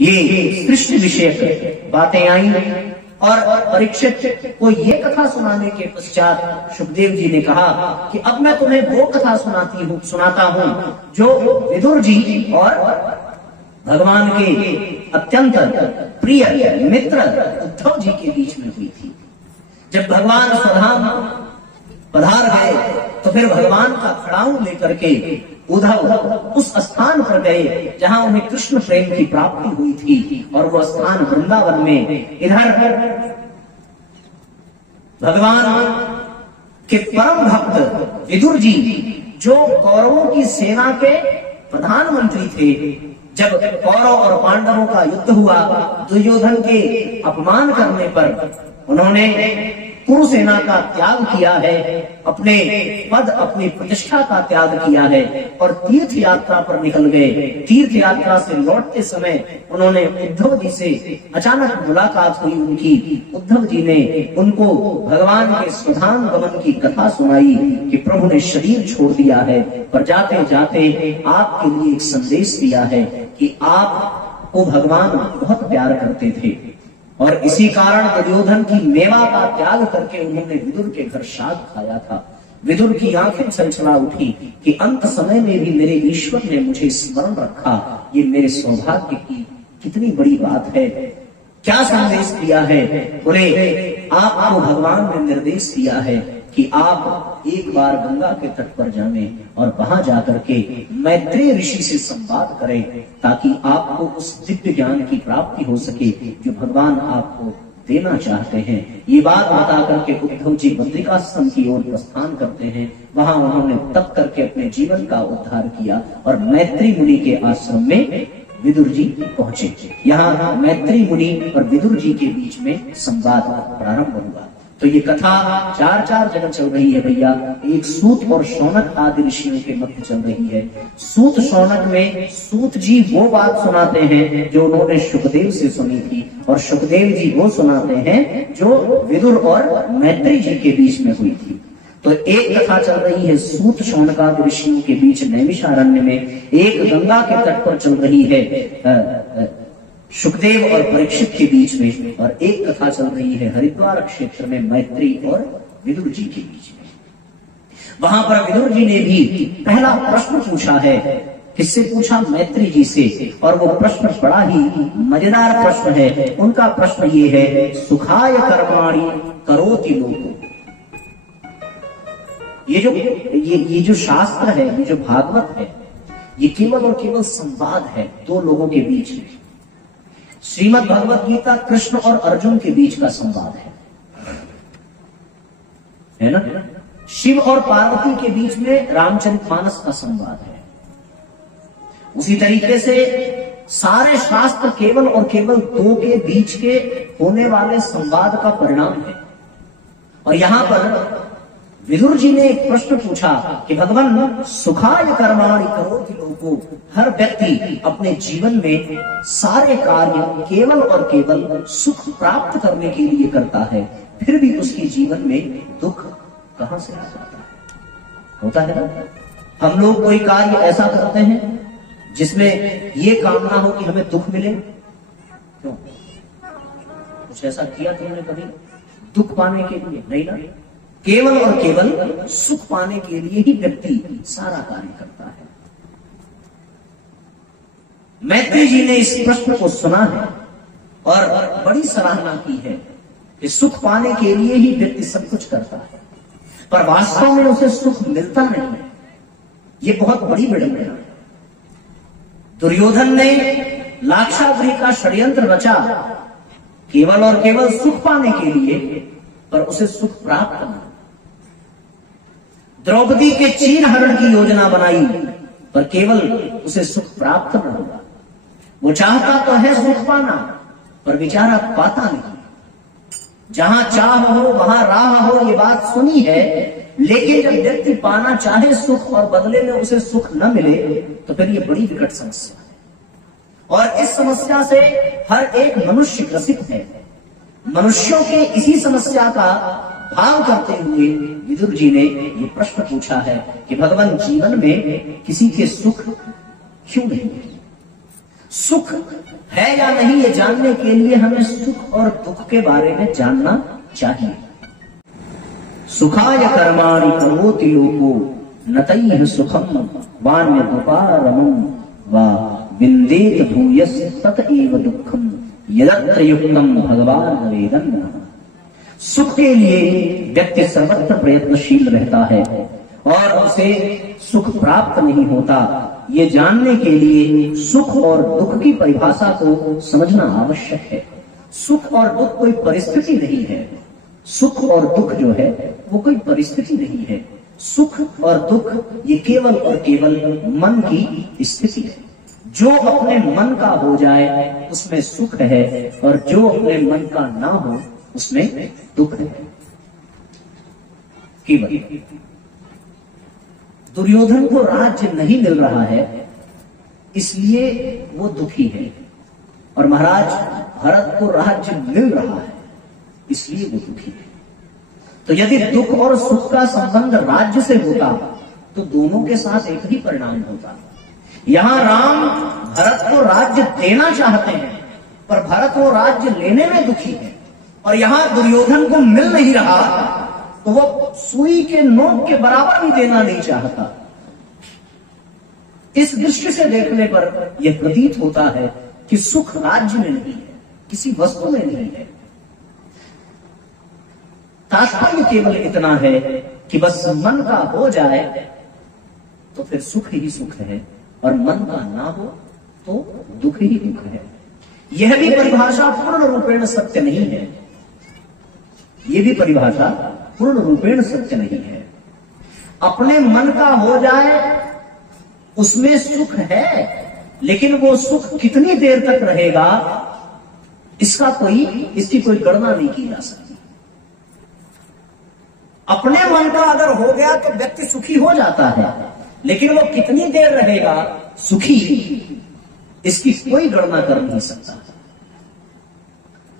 ये सृष्टि विषयक बातें आई और परीक्षित को ये कथा सुनाने के पश्चात सुखदेव जी ने कहा कि अब मैं तुम्हें वो कथा सुनाता हूं जो विदुर जी और भगवान के अत्यंत प्रिय मित्र उद्धव जी के बीच में हुई थी। जब भगवान स्वधाम पधार गए तो फिर भगवान का खड़ाऊ लेकर के उद्धव उस स्थान पर गए जहां उन्हें कृष्ण प्रेम की प्राप्ति हुई थी, और वह स्थान वृंदावन में। इधर भगवान के परम भक्त विदुर जी जो कौरवों की सेना के प्रधानमंत्री थे, जब कौरव और पांडवों का युद्ध हुआ, दुर्योधन के अपमान करने पर उन्होंने कुरु सेना का त्याग किया है, अपने पद अपनी प्रतिष्ठा का त्याग किया है और तीर्थ यात्रा पर निकल गए। तीर्थ यात्रा से लौटते समय उन्होंने उद्धव जी से अचानक मुलाकात हुई उनकी। उद्धव जी ने उनको भगवान के स्वधाम गमन की कथा सुनाई कि प्रभु ने शरीर छोड़ दिया है, पर जाते जाते आपके लिए एक संदेश दिया है कि आपको भगवान बहुत प्यार करते थे, और इसी कारण दुर्योधन की मेवा का त्याग करके उन्होंने विदुर के घर शाद खाया था। विदुर की आंखें छलछला उठी कि अंत समय में भी मेरे ईश्वर ने मुझे स्मरण रखा, ये मेरे सौभाग्य की कितनी बड़ी बात है। क्या संदेश दिया है? बोले आपको भगवान ने निर्देश दिया है कि आप एक बार गंगा के तट पर जाएं और वहां जाकर के मैत्रेय ऋषि से संवाद करें, ताकि आपको उस दिव्य ज्ञान की प्राप्ति हो सके जो भगवान आपको देना चाहते हैं। ये बात बता करके उद्धव जी बद्रिकाश्रम की ओर प्रस्थान करते हैं। वहां उन्होंने तप करके अपने जीवन का उद्धार किया और मैत्री मुनि के आश्रम में विदुर जी पहुंचे। यहाँ मैत्री मुनि और विदुर जी के बीच में संवाद प्रारंभ हुआ। तो ये कथा चार जगह चल रही है भैया। एक सूत और शौनक आदि ऋषियों के मध्य चल रही है। सूत शौनक में सूत जी वो बात सुनाते हैं जो उन्होंने सुखदेव से सुनी थी, और सुखदेव जी वो सुनाते हैं जो विदुर और मैत्री जी के बीच में हुई थी। तो एक कथा चल रही है सूत शौनकादि ऋषियों के बीच नैमिषारण्य में, एक गंगा के तट पर चल रही है सुखदेव और परीक्षित के बीच में, और एक कथा चल रही है हरिद्वार क्षेत्र में मैत्री और विदुर जी के बीच में। वहां पर विदुर जी ने भी पहला प्रश्न पूछा है। किससे पूछा? मैत्री जी से। और वो प्रश्न बड़ा ही मजेदार प्रश्न है। उनका प्रश्न ये है, सुखाय कर्माणि करोति लोको। ये जो शास्त्र है, ये जो भागवत है, ये केवल और केवल संवाद है दो लोगों के बीच में। श्रीमद् भगवत गीता कृष्ण और अर्जुन के बीच का संवाद है ना। शिव और पार्वती के बीच में रामचरितमानस का संवाद है। उसी तरीके से सारे शास्त्र केवल और केवल दो के बीच के होने वाले संवाद का परिणाम है। और यहां पर विदुर जी ने एक प्रश्न पूछा कि भगवान सुखाय कर्माणि करोति लोको। हर व्यक्ति अपने जीवन में सारे कार्य केवल और केवल सुख प्राप्त करने के लिए करता है, फिर भी उसके जीवन में दुख कहां से आ जाता है? होता है ना। हम लोग कोई कार्य ऐसा करते हैं जिसमें ये कामना हो कि हमें दुख मिले। क्यों? कुछ ऐसा किया तुमने कभी दुख पाने के लिए? नहीं ना। केवल और केवल सुख पाने के लिए ही व्यक्ति सारा कार्य करता है। मैत्री जी ने इस प्रश्न को सुना है और बड़ी सराहना की है कि सुख पाने के लिए ही व्यक्ति सब कुछ करता है, पर वास्तव में उसे सुख मिलता नहीं है। ये बहुत बड़ी विडंबना है। दुर्योधन ने लाक्षागृह का षड्यंत्र रचा केवल और केवल सुख पाने के लिए, पर उसे सुख प्राप्त नहीं। द्रौपदी के चीर हरण की योजना बनाई, पर केवल उसे सुख प्राप्त न हुआ। वो चाहता तो है सुख पाना, पर बेचारा पाता नहीं। जहां चाह हो वहां राह हो, ये बात सुनी है, लेकिन जब व्यक्ति पाना चाहे सुख और बदले में उसे सुख न मिले, तो फिर ये बड़ी विकट समस्या है। और इस समस्या से हर एक मनुष्य ग्रसित है। मनुष्यों के इसी समस्या का भाव करते हुए विदुर जी ने ये प्रश्न पूछा है कि भगवान जीवन में किसी के सुख क्यों नहीं है? सुख है या नहीं, ये जानने के लिए हमें सुख और दुख के बारे में जानना चाहिए। सुखाय कर्माणि करोति लोको नतैः सुखम वान्य दुपारमं वा विन्देत भूयस तत एव दुःखम यदत्र युक्तम भगवान वेदन। सुख के लिए व्यक्ति सर्वत्र प्रयत्नशील रहता है और उसे सुख प्राप्त नहीं होता। ये जानने के लिए सुख और दुख की परिभाषा को समझना आवश्यक है। सुख और दुख कोई परिस्थिति नहीं है। सुख और दुख जो है वो कोई परिस्थिति नहीं है। सुख और दुख ये केवल और केवल मन की स्थिति है। जो अपने मन का हो जाए उसमें सुख है और जो अपने मन का ना हो उसमें दुख है। केवल दुर्योधन को राज्य नहीं मिल रहा है इसलिए वो दुखी है, और महाराज भरत को राज्य मिल रहा है इसलिए वो दुखी है। तो यदि दुख और सुख का संबंध राज्य से होता तो दोनों के साथ एक ही परिणाम होता। यहां राम भरत को राज्य देना चाहते हैं पर भरत वो राज्य लेने में दुखी है, और यहां दुर्योधन को मिल नहीं रहा तो वो सुई के नोक के बराबर भी देना नहीं चाहता। इस दृष्टि से देखने पर यह प्रतीत होता है कि सुख राज्य में नहीं है, किसी वस्तु में नहीं है। तात्पर्य केवल इतना है कि बस मन का हो जाए तो फिर सुख ही सुख है, और मन का ना हो तो दुख ही दुख है। यह भी परिभाषा पूर्ण रूपेण सत्य नहीं है। यह भी परिभाषा पूर्ण रूपेण सत्य नहीं है। अपने मन का हो जाए उसमें सुख है, लेकिन वो सुख कितनी देर तक रहेगा इसकी कोई गणना नहीं की जा सकती। अपने मन का अगर हो गया तो व्यक्ति सुखी हो जाता है, लेकिन वो कितनी देर रहेगा सुखी इसकी कोई गणना कर नहीं सकता।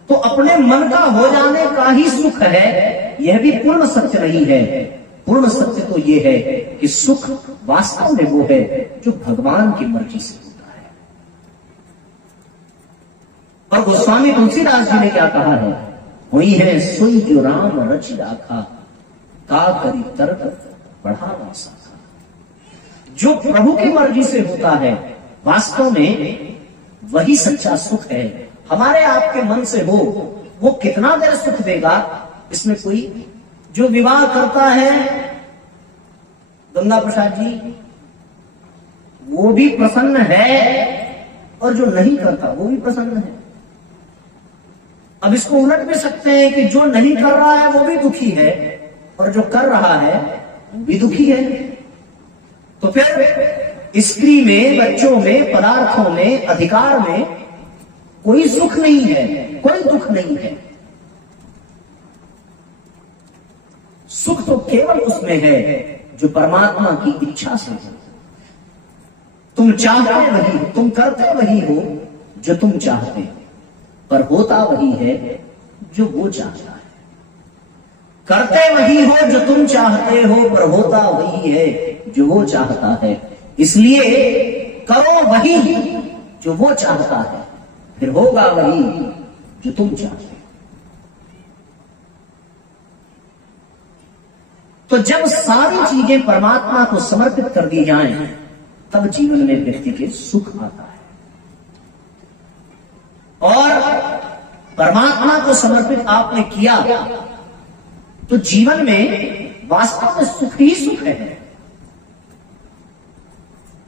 तो अपने मन का हो जाने का ही सुख है, यह भी पूर्ण सत्य नहीं है। पूर्ण सत्य तो यह है कि सुख वास्तव में वो है जो भगवान की मर्जी से होता है। और गोस्वामी तुलसीदास जी ने क्या कहा है, हुई है सोई जो राम रच राखा, का करी तर्क बढ़ावा साखा। जो प्रभु की मर्जी से होता है वास्तव में वही सच्चा सुख है। हमारे आपके मन से हो वो कितना देर सुख देगा इसमें कोई, जो विवाह करता है गंगा प्रसाद जी वो भी प्रसन्न है और जो नहीं करता वो भी प्रसन्न है। अब इसको उलट भी सकते हैं कि जो नहीं कर रहा है वो भी दुखी है और जो कर रहा है वो भी दुखी है। तो फिर स्त्री में, बच्चों में, पदार्थों में, अधिकार में कोई सुख नहीं है, कोई दुख नहीं है। सुख तो केवल उसमें है जो परमात्मा की इच्छा से है। तुम चाहते वही, तुम करते वही हो जो तुम चाहते, पर होता वही है जो वो चाहता है। करते वही हो जो तुम चाहते हो, पर होता वही है जो वो चाहता है। इसलिए करो वही जो वो चाहता है, फिर होगा वही जो तुम चाहते हो। तो जब सारी चीजें परमात्मा को समर्पित कर दी जाएं, तब जीवन में व्यक्ति के सुख आता है। और परमात्मा को समर्पित आपने किया तो जीवन में वास्तव में सुख ही सुख है।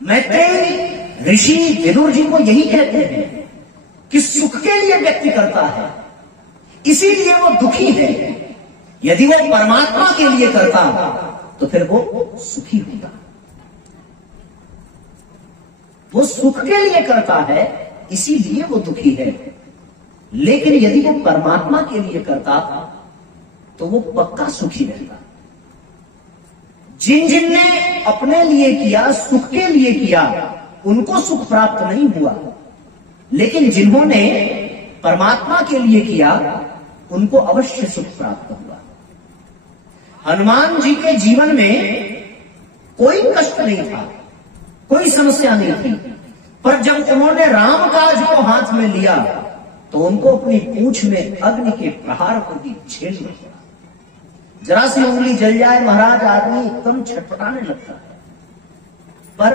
मैत्रेय ऋषि विदुर जी को यही कहते हैं कि सुख के लिए व्यक्ति करता है, इसीलिए वो दुखी है। यदि वो परमात्मा के लिए करता तो फिर वो सुखी होता। वो सुख के लिए करता है इसीलिए वो दुखी है, लेकिन यदि वो परमात्मा के लिए करता तो वो पक्का सुखी रहता। जिन जिन ने अपने लिए किया, सुख के लिए किया, उनको सुख प्राप्त नहीं हुआ, लेकिन जिन्होंने परमात्मा के लिए किया उनको अवश्य सुख प्राप्त हुआ। हनुमान जी के जीवन में कोई कष्ट नहीं था, कोई समस्या नहीं थी, पर जब उन्होंने राम काज को हाथ में लिया तो उनको अपनी पूंछ में अग्नि के प्रहार को भी झेलना पड़ा। जरा सी उंगली जल जाए महाराज, आदमी एकदम छटपटाने लगता है। पर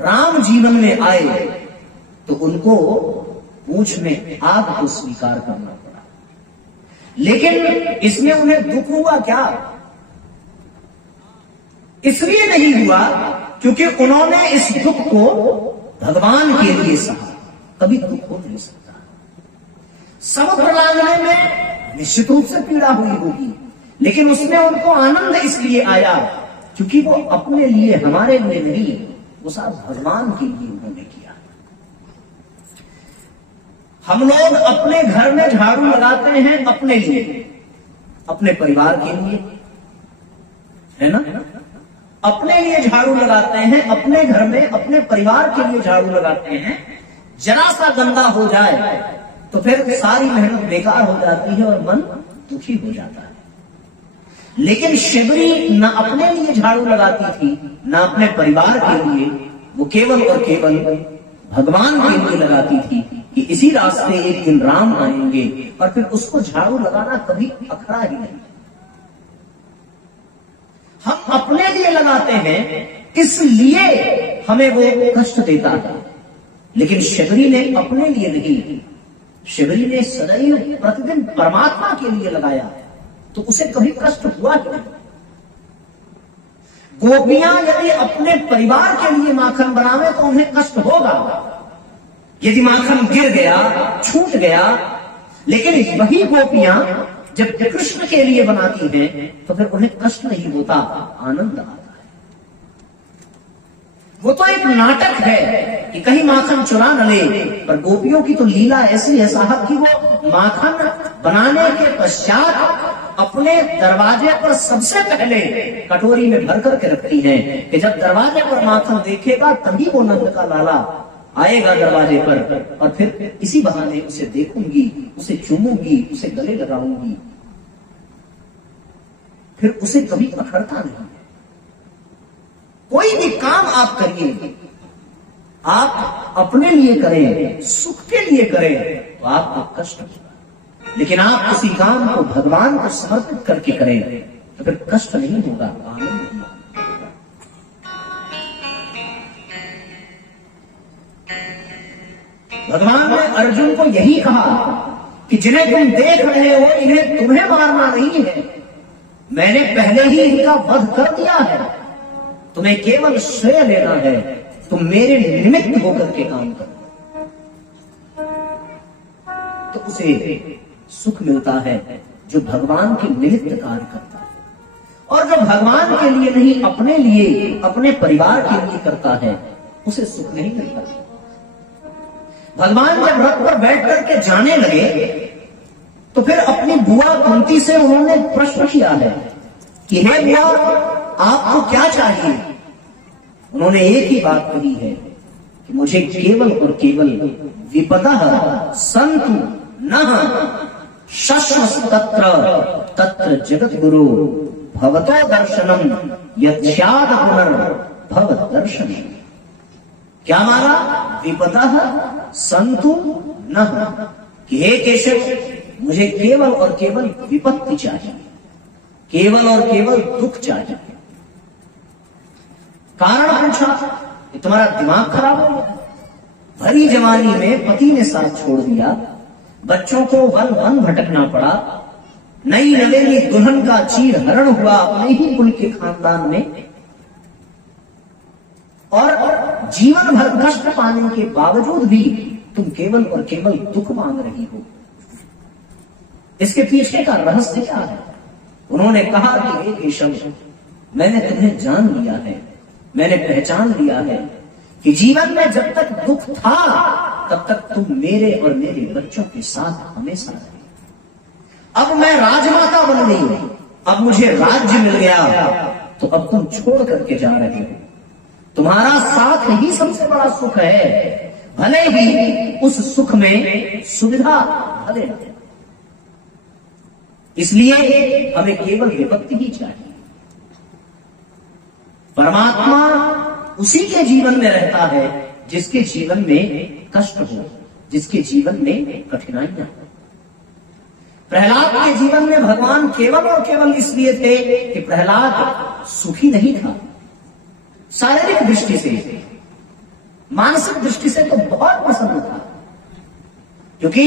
राम जीवन में आए तो उनको पूंछ में आग को स्वीकार करना पड़ा। लेकिन इसमें उन्हें दुख हुआ क्या? इसलिए नहीं हुआ क्योंकि उन्होंने इस दुख को भगवान के लिए सहा। कभी दुख हो नहीं सकता। समुद्र लांघने में निश्चित रूप से पीड़ा हुई होगी, लेकिन उसमें उनको आनंद इसलिए आया क्योंकि वो अपने लिए, हमारे लिए नहीं, वो सब भगवान के लिए उन्होंने किया। हम लोग अपने घर में झाड़ू लगाते हैं अपने लिए, अपने परिवार के लिए, है ना? अपने लिए झाड़ू लगाते हैं, अपने घर में अपने परिवार के लिए झाड़ू लगाते हैं। जरा सा गंदा हो जाए तो फिर सारी मेहनत बेकार हो जाती है और मन दुखी हो जाता है। लेकिन शबरी न अपने लिए झाड़ू लगाती थी, न अपने परिवार के लिए, वो केवल और केवल भगवान के लिए लगाती थी कि इसी रास्ते एक दिन राम आएंगे, और फिर उसको झाड़ू लगाना कभी अखड़ा ही नहीं। हम अपने लिए लगाते हैं, इसलिए हमें वो कष्ट देता है। लेकिन शबरी ने अपने लिए नहीं, शबरी ने सदैव प्रतिदिन परमात्मा के लिए लगाया, तो उसे कभी कष्ट हुआ ही नहीं। गोपियां यदि अपने परिवार के लिए माखन बनावे तो उन्हें कष्ट होगा, यदि माखन गिर गया, छूट गया। लेकिन वही गोपियां जब कृष्ण के लिए बनाती हैं तो फिर उन्हें कष्ट नहीं होता, आनंद आता है। वो तो एक नाटक है कि कहीं माखन चुरा न ले, पर गोपियों की तो लीला ऐसी है साहब कि वो माखन बनाने के पश्चात अपने दरवाजे पर सबसे पहले कटोरी में भर करके रखती हैं कि जब दरवाजे पर माखन देखेगा तभी वो नंद का लाला आएगा दरवाजे पर, और फिर इसी बहाने उसे देखूंगी, उसे चूमूंगी, उसे गले लगाऊंगी। फिर उसे कभी अखड़ता नहीं। कोई भी काम आप करिए, आप अपने लिए करें, सुख के लिए करें, तो आपको कष्ट होगा। लेकिन आप उसी काम को भगवान को समर्पित करके करें तो फिर कष्ट नहीं होगा, आनंद होगा। भगवान ने अर्जुन को यही कहा कि जिन्हें तुम देख रहे हो इन्हें तुम्हें मारना नहीं है, मैंने पहले ही इनका वध कर दिया है, तुम्हें केवल श्रेय लेना है, तुम मेरे निमित्त होकर के काम करो। तो उसे सुख मिलता है जो भगवान के निमित्त कार्य करता है, और जो भगवान के लिए नहीं अपने लिए, अपने परिवार के लिए करता है, उसे सुख नहीं मिलता। भगवान जब रथ पर बैठ करके जाने लगे तो फिर अपनी बुआ कुंती से उन्होंने प्रश्न किया है कि हे बुआ, आपको क्या चाहिए? उन्होंने एक ही बात कही है कि मुझे केवल और केवल विपदः सन्तु नः शश्वस्तत्र तत्र जगद्गुरु भवतो दर्शनम यद्याद पुनर्भव दर्शनम। क्या माना? विपदः सन्तु नः, कि हे केशव मुझे केवल और केवल विपत्ति चाहिए, केवल और केवल दुख चाहिए। कारण पूछा कि तुम्हारा दिमाग खराब हो गया, भरी जवानी में पति ने साथ छोड़ दिया, बच्चों को वन वन भटकना पड़ा, नई नवेली दुल्हन का चीर हरण हुआ अपने ही कुल के खानदान में, और जीवन भर कष्ट पाने के बावजूद भी तुम केवल और केवल दुख मांग रही हो। इसके पीछे का रहस्य क्या है? उन्होंने कहा कि हे केशव, मैंने तुम्हें जान लिया है, मैंने पहचान लिया है कि जीवन में जब तक दुख था तब तक तुम मेरे और मेरे बच्चों के साथ हमेशा रहे। अब मैं राजमाता बन गई, अब मुझे राज्य मिल गया, तो अब तुम छोड़ करके जा रहे हो। तुम्हारा साथ ही सबसे बड़ा सुख है, भले ही उस सुख में सुविधा भले न। इसलिए हमें केवल विपत्ति ही चाहिए। परमात्मा उसी के जीवन में रहता है जिसके जीवन में कष्ट हो, जिसके जीवन में कठिनाइयां हो। प्रहलाद के जीवन में भगवान केवल और केवल इसलिए थे कि प्रहलाद सुखी नहीं था। शारीरिक दृष्टि से, मानसिक दृष्टि से तो बहुत प्रसन्न था, क्योंकि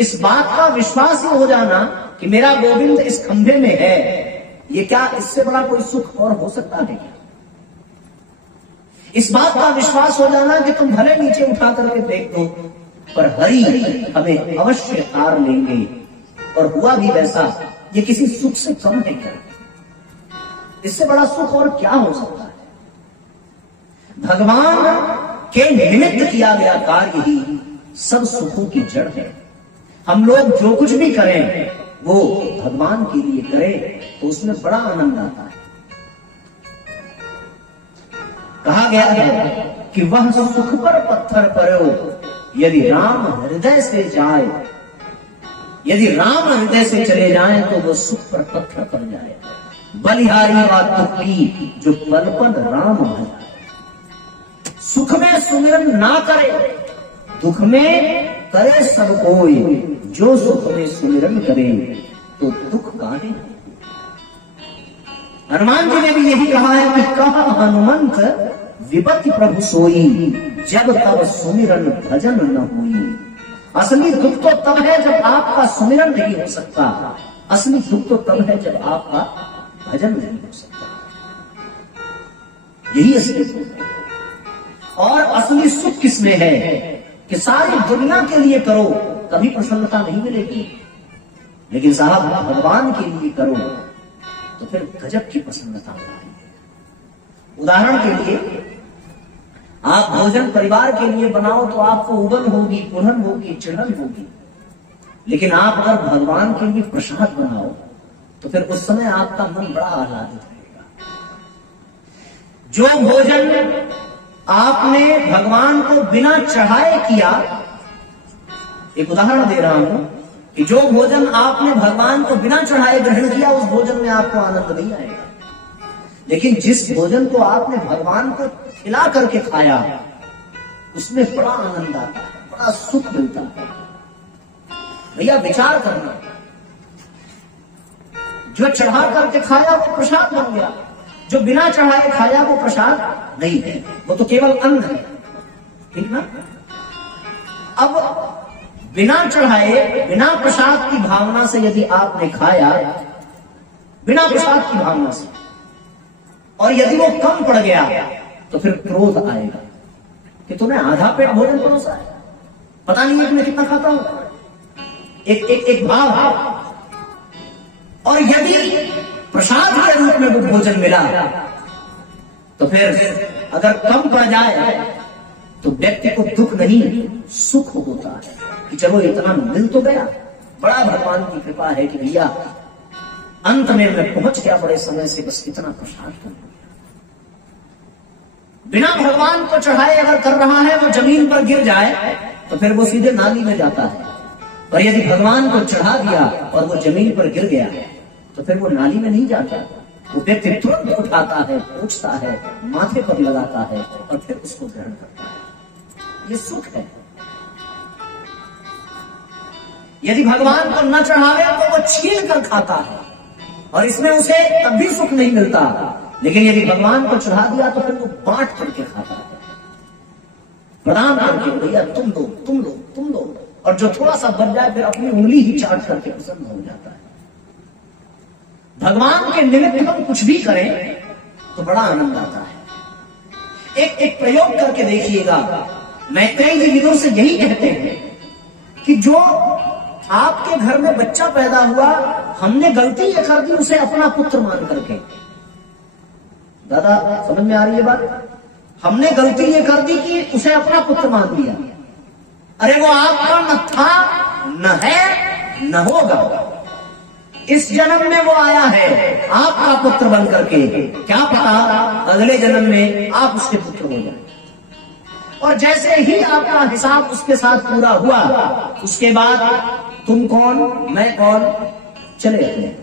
इस बात का विश्वास ही हो जाना कि मेरा गोविंद इस खंभे में है, ये क्या, इससे बड़ा कोई सुख और हो सकता है क्या? इस बात का विश्वास हो जाना कि तुम भले नीचे उठा करके फेंक दो, पर हरि हमें अवश्य तार लेंगे, और हुआ भी वैसा। ये किसी सुख से कम है क्या? इससे बड़ा सुख और क्या हो सकता है? भगवान के निमित्त किया गया कार्य ही सब सुखों की जड़ है। हम लोग जो कुछ भी करें वो भगवान के लिए करें तो उसमें बड़ा आनंद आता है। कहा गया है कि वह सुख पर पत्थर परो यदि राम हृदय से जाए, यदि राम हृदय से चले जाएं तो वो सुख पर पत्थर पड़ जाए। बलिहारी बात तुकी जो पल पल राम भजाए। सुख में सुमिरन ना करे, दुख में करे सब कोई, जो सुख में सुमिरन करे तो दुख काहे। हनुमान जी ने भी यही कहा है कि कहा हनुमंत विपत्ति प्रभु सोई, जब तब सुमिरन भजन न हुई। असली दुख तो तब है जब आपका सुमिरन नहीं हो सकता, असली दुख तो तब है जब आपका भजन नहीं हो सकता। यही असली दुख है। और असली सुख किसमें है कि सारी दुनिया के लिए करो कभी प्रसन्नता नहीं मिलेगी, लेकिन साहब भगवान के लिए करो तो फिर गजब की प्रसन्नता मिलेगी। उदाहरण के लिए आप भोजन परिवार के लिए बनाओ तो आपको उबन होगी, कुढ़न होगी, चिढ़न होगी, लेकिन आप अगर भगवान के लिए प्रसाद बनाओ तो फिर उस समय आपका मन बड़ा आह्लादित रहेगा। जो भोजन आपने भगवान को बिना चढ़ाए किया, एक उदाहरण दे रहा हूं कि जो भोजन आपने भगवान को बिना चढ़ाए ग्रहण किया उस भोजन में आपको आनंद नहीं आएगा, लेकिन जिस भोजन को आपने भगवान को खिला करके खाया उसमें बड़ा आनंद आता है, बड़ा सुख मिलता है। भैया विचार करना, जो चढ़ा करके खाया वो प्रसाद बन गया, जो बिना चढ़ाए खाया वो प्रसाद नहीं है, वो तो केवल अन्न है, ठीक ना। अब बिना चढ़ाए, बिना प्रसाद की भावना से यदि आपने खाया, बिना प्रसाद की भावना से, और यदि वो कम पड़ गया तो फिर क्रोध आएगा कि तूने आधा पेट भोजन परोसा है, पता नहीं है कि मैं कितना खाता हूं, एक भाव। और यदि प्रसाद के रूप में वो भोजन मिला तो फिर अगर कम पड़ जाए तो व्यक्ति को दुख नहीं सुख होता है कि चलो इतना मिल तो गया, बड़ा भगवान की कृपा है कि भैया अंत में मैं पहुंच गया बड़े समय से, बस इतना प्रसाद कर दिया। बिना भगवान को चढ़ाए अगर कर रहा है वो जमीन पर गिर जाए तो फिर वो सीधे नाली में जाता है, और यदि भगवान को चढ़ा दिया और वो जमीन पर गिर गया तो फिर वो नाली में नहीं जाता, वो व्यक्ति तुरंत उठाता है, पूछता है, माथे पर लगाता है और फिर उसको ग्रहण करता है। ये सुख है। यदि भगवान को न चढ़ावे तो वो छील कर खाता है और इसमें उसे तब भी सुख नहीं मिलता, लेकिन यदि भगवान को चढ़ा दिया तो फिर वो बांट करके खाता है, प्रदान करके, भैया तुम लो, तुम लो, तुम लो, और जो थोड़ा सा बच जाए फिर अपनी उंगली ही चाट करके प्रसन्न हो जाता है। भगवान के निमित्त हम कुछ भी करें तो बड़ा आनंद आता है। एक प्रयोग करके देखिएगा। मैत्रेयी जी विदुर से यही कहते हैं कि जो आपके घर में बच्चा पैदा हुआ, हमने गलती ये कर दी उसे अपना पुत्र मान करके। दादा समझ में आ रही है बात? हमने गलती ये कर दी कि उसे अपना पुत्र मान लिया। अरे वो आपका न था, न है, न होगा। इस जन्म में वो आया है आपका पुत्र बन करके, क्या पता अगले जन्म में आप उसके पुत्र हो जाए। और जैसे ही आपका हिसाब उसके साथ पूरा हुआ, उसके बाद तुम कौन, मैं कौन, चले अपने।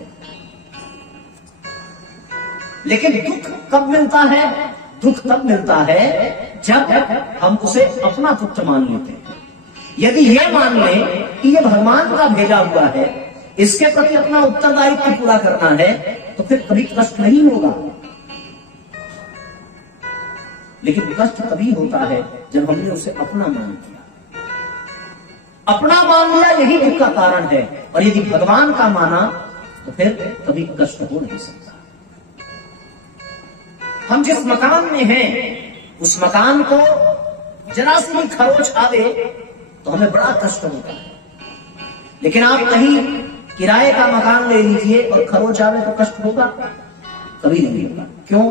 लेकिन दुख कब मिलता है? दुख तब मिलता है जब हम उसे अपना पुत्र मान लेते हैं। यदि ये मान लें कि ये भगवान का भेजा हुआ है, इसके प्रति अपना उत्तरदायित्व पूरा करना है, तो फिर कभी कष्ट नहीं होगा। लेकिन कष्ट तभी होता है जब हमने उसे अपना मान लिया। अपना मान लिया यही दुख का कारण है, और यदि भगवान का माना तो फिर कभी कष्ट हो नहीं सकता। हम जिस मकान में हैं, उस मकान को जरा सी भी खरोच आवे तो हमें बड़ा कष्ट होता है। लेकिन आप कहीं किराए का मकान ले लीजिए और खरोच आवे तो कष्ट होगा? कभी नहीं होगा। क्यों?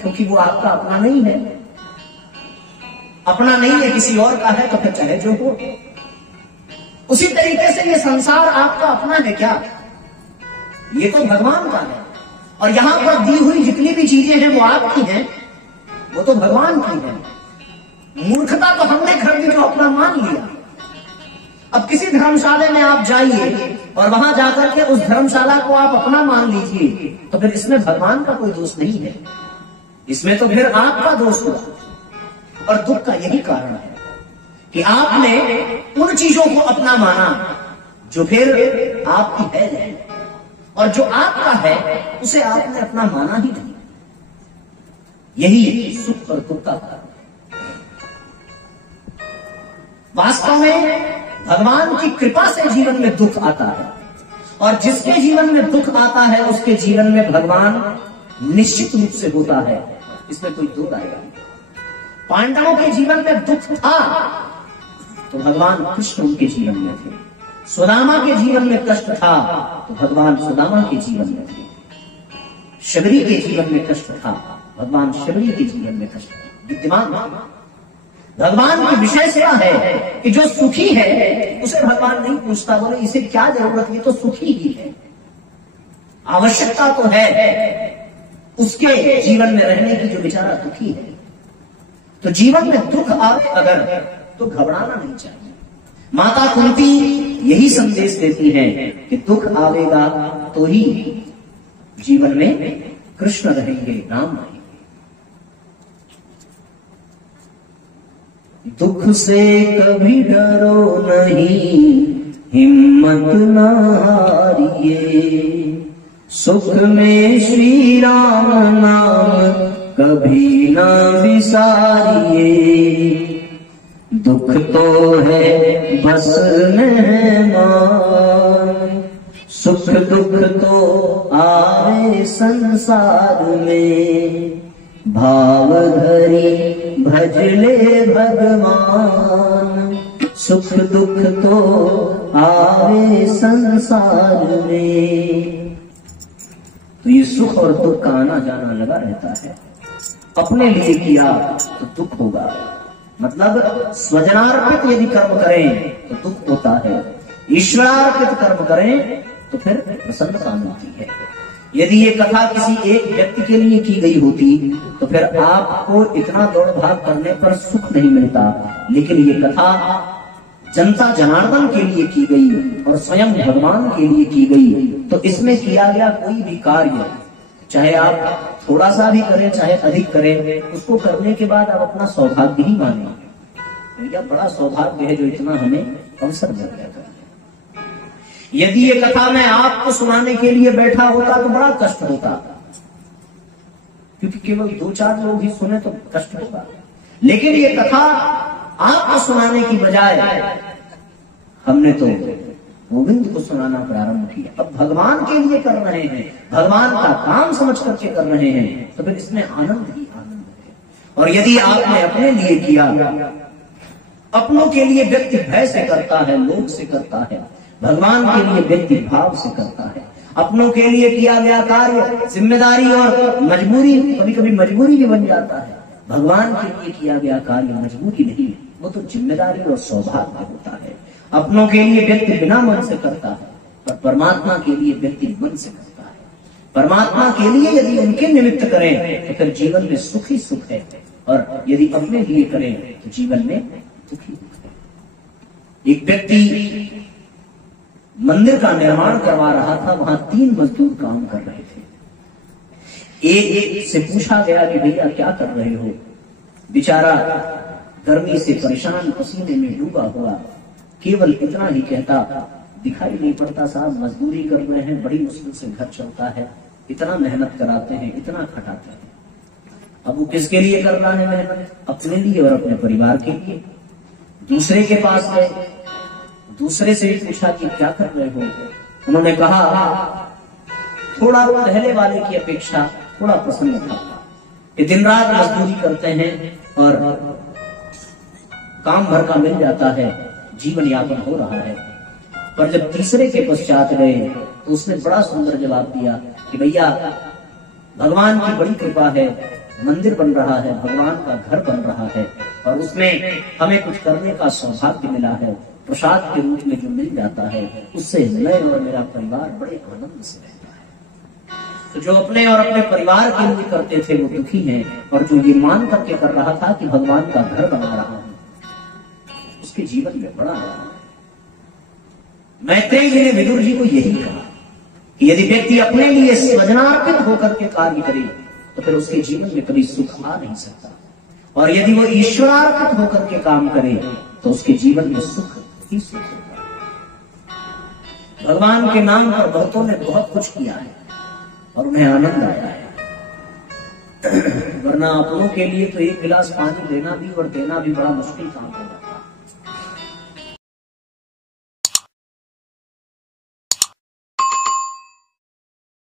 क्योंकि वो आपका अपना नहीं है। अपना नहीं है, किसी और का है, तो फिर चाहे जो हो। उसी तरीके से ये संसार आपका अपना है क्या? ये तो भगवान का है, और यहां पर दी हुई जितनी भी चीजें हैं वो आपकी हैं, वो तो भगवान की है। मूर्खता तो हमने कर दी जो अपना मान लिया। अब किसी धर्मशाला में आप जाइए और वहां जाकर के उस धर्मशाला को आप अपना मान लीजिए, तो फिर इसमें भगवान का कोई दोष नहीं है, इसमें तो फिर आपका दोष हुआ। और दुख का यही कारण है कि आपने उन चीजों को अपना माना जो फिर आपकी है नहीं, और जो आपका है उसे आपने अपना माना ही नहीं। यही सुख और दुख का कारण है। वास्तव में भगवान की कृपा से जीवन में दुख आता है, और जिसके जीवन में दुख आता है उसके जीवन में भगवान निश्चित रूप से होता है, इसमें कोई दो राय नहीं। पांडवों के जीवन में दुख था तो भगवान कृष्ण उनके जीवन में थे। सुदामा के जीवन में कष्ट था तो भगवान सुदामा के जीवन में थे। शबरी के जीवन में कष्ट था, भगवान शबरी के जीवन में कष्ट विद्यमान था। भगवान की विशेषता है कि जो सुखी है उसे भगवान नहीं पूछता, बोले इसे क्या जरूरत, ये तो सुखी ही है। आवश्यकता तो है उसके जीवन में रहने की जो बेचारा दुखी है। तो जीवन में दुख आवे अगर तो घबराना नहीं चाहिए। माता कुंती यही संदेश देती है कि दुख आवेगा तो ही जीवन में कृष्ण रहेंगे, राम रहेंगे। दुख से कभी डरो नहीं, हिम्मत न हारिए, सुख में श्री राम नाम कभी न विसारिए। दुख तो है बस मेहमान, सुख दुख तो आए संसार में, भाव धरी भज ले भगवान, सुख दुख तो आए संसार में। तो ये सुख और दुख का आना जाना लगा रहता है। अपने लिए किया तो दुख होगा, मतलब स्वजनार्पित यदि कर्म करें तो दुख होता है, ईश्वरार्पित कर्म करें तो फिर प्रसन्नता मिलती है। यदि ये कथा किसी एक व्यक्ति के लिए की गई होती तो फिर आपको इतना दौड़ भाग करने पर सुख नहीं मिलता, लेकिन ये कथा जनता जनार्दन के लिए की गई और स्वयं भगवान के लिए की गई, तो इसमें किया गया कोई भी कार्य, चाहे आप थोड़ा सा भी करें चाहे अधिक करें, उसको करने के बाद आप अपना सौभाग्य ही माने। भैया बड़ा सौभाग्य है जो इतना हमें अवसर मिल गया। यदि ये कथा मैं आपको सुनाने के लिए बैठा होता तो बड़ा कष्ट होता, क्योंकि केवल 2-4 लोग ही सुने तो कष्ट होगा। लेकिन ये कथा आपको सुनाने की बजाय हमने तो गोविंद को सुनाना प्रारंभ किया। अब भगवान के लिए कर रहे हैं, भगवान का काम समझ करके कर रहे हैं, तो फिर इसमें आनंद ही आनंद है। और यदि आपने अपने लिए किया, अपनों के लिए व्यक्ति भय से करता है, लोभ से करता है, भगवान के लिए व्यक्ति भाव से करता है। अपनों के लिए किया गया कार्य जिम्मेदारी और मजबूरी, कभी कभी मजबूरी भी बन जाता है। भगवान के लिए किया गया कार्य मजबूरी नहीं, वो तो जिम्मेदारी और सौभाग्य होता है। अपनों के लिए व्यक्ति बिना मन से करता है, पर परमात्मा के लिए व्यक्ति मन से करता है। परमात्मा के लिए यदि उनके निमित्त करें तो फिर जीवन में सुख ही सुख है, और यदि अपने लिए करें तो जीवन में दुख ही दुख है। एक व्यक्ति मंदिर का निर्माण करवा रहा था, वहां 3 मजदूर काम कर रहे थे। एक से पूछा गया कि भैया क्या कर रहे हो? बेचारा गर्मी से परेशान, पसीने में डूबा हुआ, केवल इतना ही कहता, दिखाई नहीं पड़ता साहब, मजदूरी कर रहे हैं, बड़ी मुश्किल से घर चलता है, इतना मेहनत कराते हैं, इतना खटाते हैं। अब वो किसके लिए कर रहा है मेहनत? अपने लिए और अपने परिवार के लिए। दूसरे के पास गए, दूसरे से भी पूछा कि क्या कर रहे हो? उन्होंने कहा थोड़ा पहले वाले की अपेक्षा थोड़ा प्रसन्न था, कि दिन रात मजदूरी करते हैं और काम भर का मिल जाता है, जीवन यापन हो रहा है। पर जब तीसरे के पश्चात गए तो उसने बड़ा सुंदर जवाब दिया कि भैया भगवान की बड़ी कृपा है, मंदिर बन रहा है, भगवान का घर बन रहा है और उसमें हमें कुछ करने का सौभाग्य मिला है, प्रसाद के रूप में जो मिल जाता है उससे मैं और मेरा परिवार बड़े आनंद से रहता है। तो जो अपने और अपने परिवार के लिए करते थे वो दुखी हैं, और जो ये मान करके कर रहा था कि भगवान का घर बना रहा हूं, उसके जीवन में बड़ा आनंद है। मैत्रेय जी ने विदुर जी को यही कहा कि यदि व्यक्ति अपने लिए सृजनार्पित होकर के कार्य करे तो फिर उसके जीवन में कभी सुख आ नहीं सकता, और यदि वो ईश्वरार्पित होकर के काम करे तो उसके जीवन में सुख ही सुख होता है। भगवान के नाम पर भक्तों ने बहुत कुछ किया है और उन्हें आनंद आया है, वरना अपनों के लिए तो एक गिलास पानी लेना भी और देना भी बड़ा मुश्किल काम होगा।